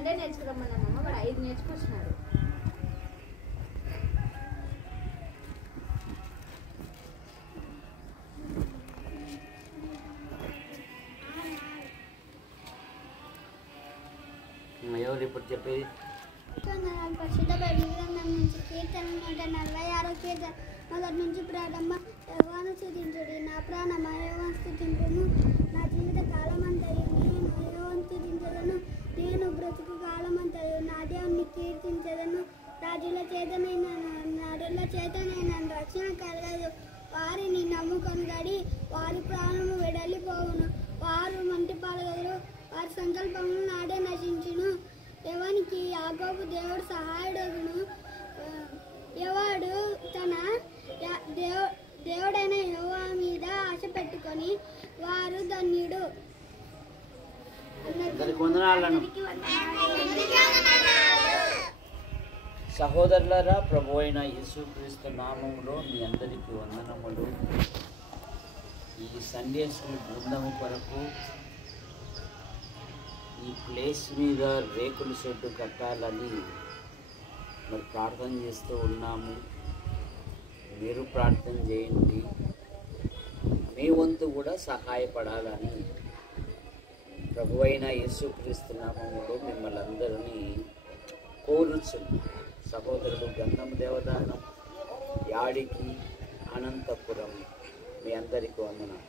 రెండే నేర్చుకురమ్మన్నామమ్మ, వాడు 5 నేర్చుకొచ్చినాడు. ఎవరు ఇప్పుడు చెప్పేది? పరిశుద్ధ బైబిల్ గ్రంథం నుంచి కీర్తన 146 కీర్తన మొదటి నుంచి ప్రారంభ. యెహోవాను స్తుతించుడి, నా ప్రాణమా యెహోవాను స్తుతించుము. నా జీవిత కాలమంతయు నేను యెహోవాను స్తుతించెదను. నేను బ్రతుకు కాలమంతయు నా దేవుని కీర్తించెదను. రాజుల చేతనైన నరుల చేతనైన రక్షణ కలగదు. వారిని నమ్ముకొనుడి, వారి ప్రాణము వెడలిపోవును. వారు మంటి పాలగలరు, వారి సంకల్పములు నాడే నశించును. ఎవనికి యాకోబు దేవుడు సహాయుడును. ఎవడు తన దేవుడైన యెహోవా మీద ఆశ పెట్టుకొని వారు ధన్యుడు. సహోదరులారా, ప్రభు అయిన యేసుక్రీస్తు నామములో మీ అందరికీ వందనములు. ఈ సండే స్కూల్ బృందము కొరకు ఈ ప్లేస్ మీద రేకుల షెడ్డు కట్టాలని మరి ప్రార్థన చేస్తూ ఉన్నాము. మీరు ప్రార్థన చేయండి, మీ వంతు కూడా సహాయపడాలని ప్రభువైన యేసుక్రీస్తు నామములో మిమ్మల్ని అందరినీ కోరుచున్నాం. సహోదరుడు గంధం దేవదానం, యాడికి, అనంతపురం, మీ అందరికీ వందనాలు.